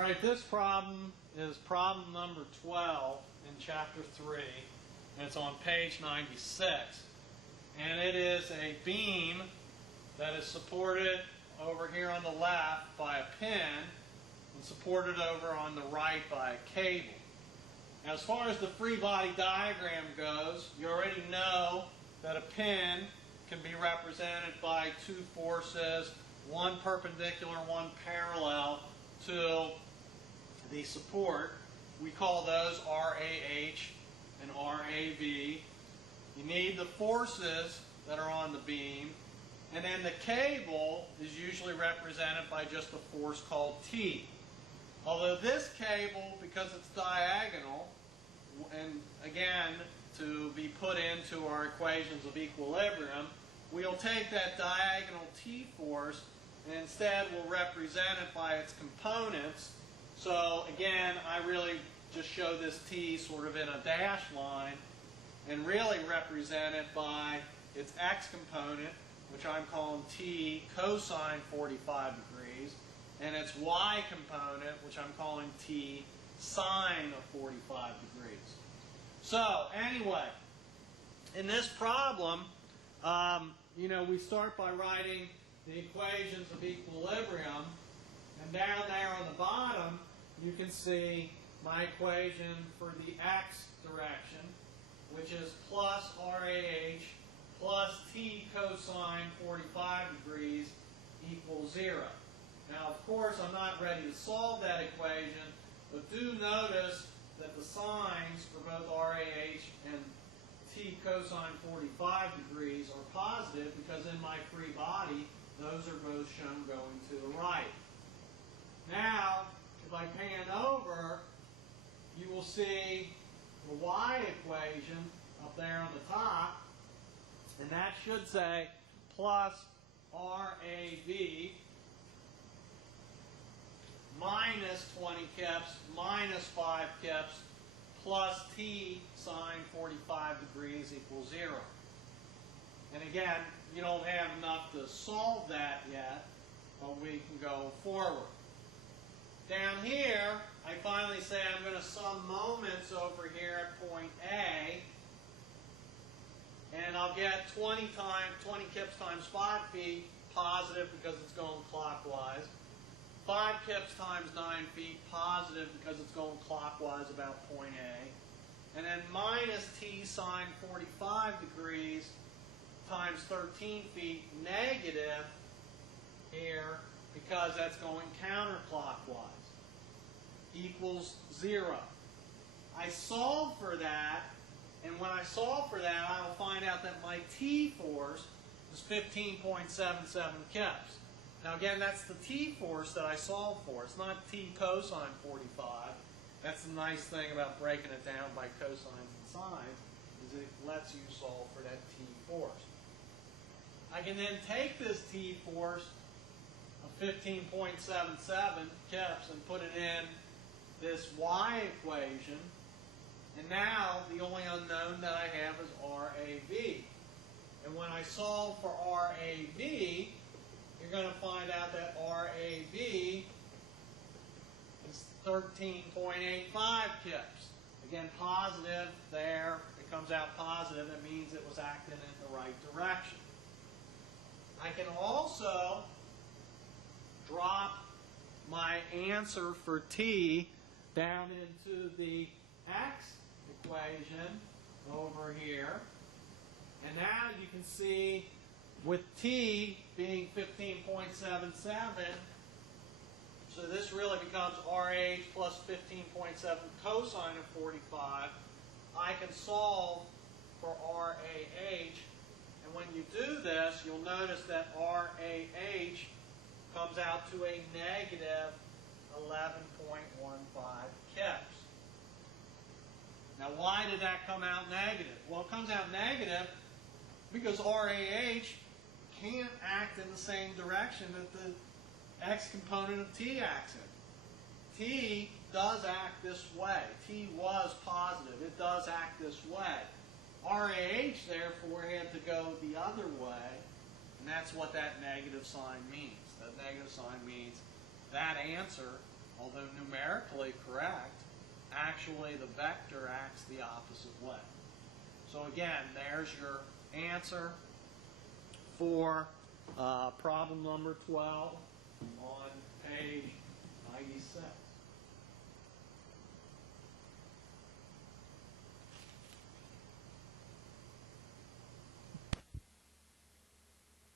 Alright, this problem is problem number 12 in chapter 3, and it's on page 96. And it is a beam that is supported over here on the left by a pin and supported over on the right by a cable. Now, as far as the free body diagram goes, you already know that a pin can be represented by two forces, one perpendicular, one parallel to the support. We call those RAH and RAV. You need the forces that are on the beam, and then the cable is usually represented by just a force called T. Although this cable, because it's diagonal, and again, to be put into our equations of equilibrium, we'll take that diagonal T force and instead we'll represent it by its components. So again, I really just show this T sort of in a dashed line and really represent it by its x component, which I'm calling T cosine 45 degrees, and its y component, which I'm calling T sine of 45 degrees. So anyway, in this problem, we start by writing the equations of equilibrium, and down there on the bottom you can see my equation for the x direction, which is plus RAH plus T cosine 45 degrees equals 0. Now, of course, I'm not ready to solve that equation, but do notice that the signs for both RAH and T cosine 45 degrees are positive because in my free body, those are both shown going to the right. Now, if I pan over, you will see the y equation up there on the top, and that should say plus RAV minus 20 kips minus 5 kips plus T sine 45 degrees equals 0. And again, you don't have enough to solve that yet, but we can go forward. Down here, I finally say I'm going to sum moments over here at point A, and I'll get 20 kips times 5 feet positive because it's going clockwise. 5 kips times 9 feet positive because it's going clockwise about point A. And then minus T sine 45 degrees times 13 feet negative here because that's going counterclockwise equals 0. I solve for that, and when I solve for that, I will find out that my T force is 15.77 kips. Now again, that's the T force that I solve for. It's not T cosine 45. That's the nice thing about breaking it down by cosines and sines, is it lets you solve for that T force. I can then take this T force of 15.77 kips and put it in this y equation, and now the only unknown that I have is RAV. And when I solve for RAV, you're going to find out that RAV is 13.85 kips. Again, positive there. It comes out positive. It means it was acting in the right direction. I can also drop my answer for T down into the x equation over here. And now you can see with T being 15.77, so this really becomes RH plus 15.7 cosine of 45. I can solve for RAH, and when you do this, you'll notice that RAH comes out to a negative 11.15 kips. Now, why did that come out negative? Well, it comes out negative because RAH can't act in the same direction that the x component of T acts in. T does act this way. T was positive. It does act this way. RAH, therefore, had to go the other way, and that's what that negative sign means. That negative sign means that answer, although numerically correct, actually the vector acts the opposite way. So again, there's your answer for problem number 12 on page 96.